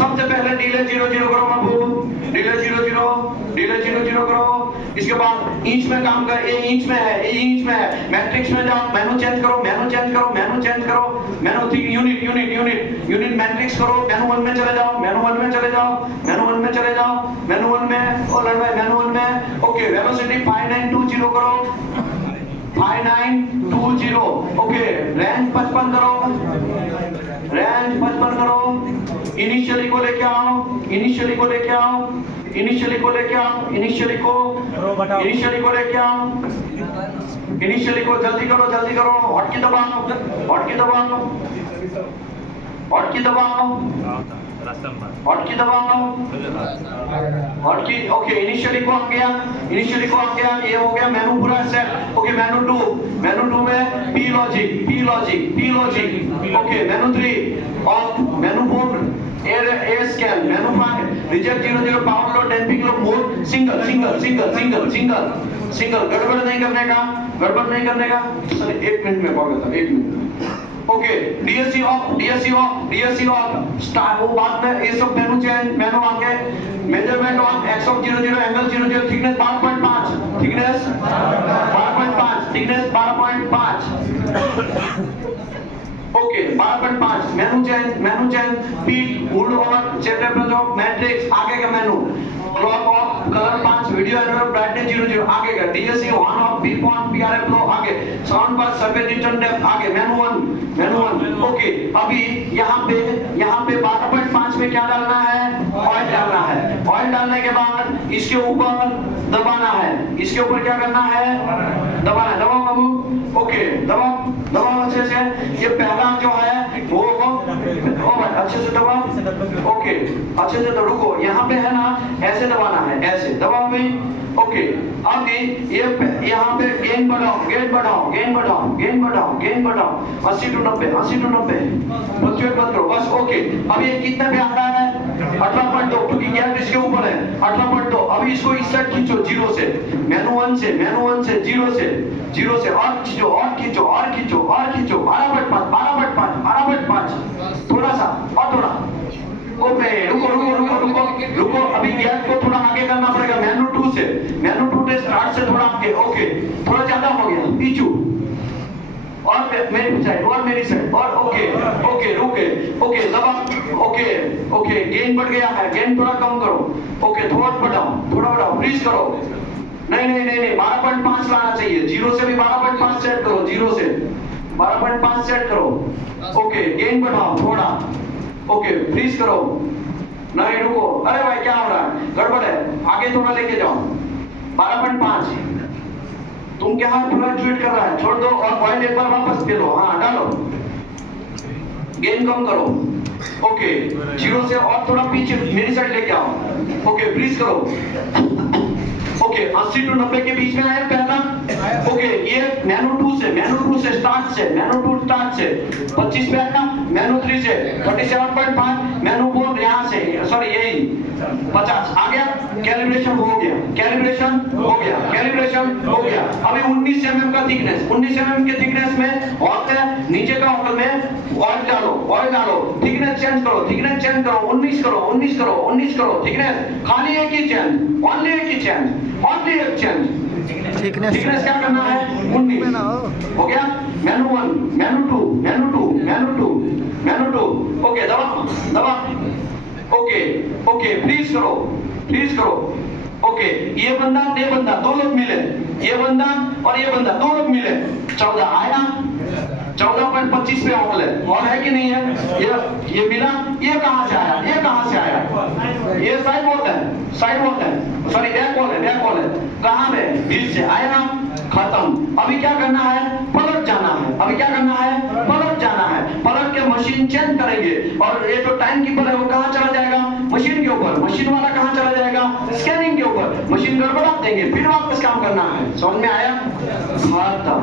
सबसे पहले डिले 0 करो बाबू, डिले 0 करो। इसके बाद इंच में काम कर, ए इंच में है, ए इंच में है। मैट्रिक्स में जाओ, मेनू चेंज करो, मेनू 3 यूनिट मैट्रिक्स करो। मेनू 1 में चले जाओ, मेनू 1 में चले जाओ, मेनू 1 में और लड़वाई मेनू 1 में। ओके, वेलोसिटी 5920 करो, 5920। ओके, रेंज 55 करो, इनिशियली को लेके आओ, इनिशियली को लेके आओ, इनिशियली को लेके आओ, इनिशियली को लेके आओ, इनिशियली को जल्दी करो, हॉटकी दबाओ, हॉटकी दबाओ, हॉटकी दबाओ, हॉटकी दबाओ, हॉटकी। ओके, इनिशियली को आ गया, इनिशियली को आ गया, ये हो गया मेनू पूरा सेट। ओके, मेनू 2 में P logic. Okay, menu 3 of, menu 4 A scan, menu 5 reject 0 power low, damping low, mode single. गड़बड़ नहीं करने का। सर 1 मिनट में बोल था, 1 minute. Okay, DSC off start. वो बाद में ये सब मेनू चेंज, मेनू आके measurement on x off 0 angle 0 thickness 12.5, thickness 12.5। Okay, 12.5 menu change peak wood और चैप्टर ऑफ मैट्रिक्स आगे का menu, clock off colour 5 video envelope brightness 0 आगे का, DSC 1 off B point PRF low आगे, sound पर सर्वे return depth आगे, मेनू 1। Okay, अभी यहाँ पे 12.5 में क्या डालना है? ऑयल डालना है। ऑयल डालने के बाद इसके ऊपर दबाना है, इसके ऊपर क्या करना है? दबाना है। दबाओ बाबू। ओके, दबाओ अच्छे से। ये पहला जो है वो अच्छे से दबाओ। ओके, अच्छे से तो रुको, यहाँ पे है ना, ऐसे दबाना है, ऐसे दबाओ भाई। ओके, अभी ये यहाँ पे गेन बढ़ाओ, 80 to 90 फ्लक्चुएट मत करो बस। ओके, अभी ये कितने पे आ रहा है? 18.2, क्योंकि गैप इसके ऊपर है, 18.2। अभी इसको इस साइड खींचो 0 से, मेनू 1 से 0 से और खींचो, 12.5, थोड़ा सा और थोड़ा। ओके, रुको, अभी गैप को थोड़ा आगे करना पड़ेगा, मेनू 2 से स्टार्ट से थोड़ा आगे। ओके, थोड़ा ज्यादा हो गया, पीछू और मेरी साइड और ओके, रुके, दबा। ओके, गेन बढ़ गया है, गेन थोड़ा कम करो। ओके, थोड़ा बढ़ाओ, फ्रीज करो। नहीं, 12.5 लाना चाहिए, 0 से भी 12.5 सेट करो, 0 से 12.5 सेट करो। ओके, गेन बढ़ाओ थोड़ा। ओके, फ्रीज करो। नहीं, रुको, अरे भाई क्या हो रहा है? गड़बड़ है, आगे थोड़ा लेके जाओ। 12.5 तुम क्या फ्लक्चुएट कर रहा है? छोड़ दो और ऑयल एक बार वापस दे लो। हाँ, डालो, गेन कम करो। ओके, 0 से और थोड़ा पीछे मेरी साइड लेके आओ। ओके, फ्रीज करो। ओके, 80 to 90 के बीच में आया पहला। ओके, ये मेनू 2 से स्टार्ट से 25 पे आया, मेनू 3 से 37.5, मेनू 4 यहाँ से, सॉरी यही 50 आ गया। कैलिब्रेशन हो गया। अभी 19 mm का थिकनेस, 19 mm के थिकनेस में और नीचे का होटल में ऑयल डालो, थिकनेस चेंज करो, 19 करो, थिकनेस खाली एक ही चेंज, ओनली एक चेंज। थिकनेस क्या करना है? 19 हो गया। मेनू 1, मेनू 2। ओके, दबा। ओके, फ्रीज करो। ओके, ये बंदा दो लोग मिले, ये बंदा और ये बंदा दो लोग मिले, 14 आया, 14.25 पे ऑल है कि नहीं है? ये मिला, ये कहां से आया? ये साइड वॉल है, सॉरी बैक वॉल है। कहां पे? बीच से आया, खत्म। अभी क्या करना है? पलट जाना है। पलट के मशीन चेंज करेंगे और ये जो टाइम कीपर है वो कहां चला जाएगा? मशीन के ऊपर। मशीन वाला कहां चला जाएगा? स्कैनिंग के ऊपर। मशीन गड़बड़ा देंगे, फिर वापस काम करना है। समझ में आया? खत्म।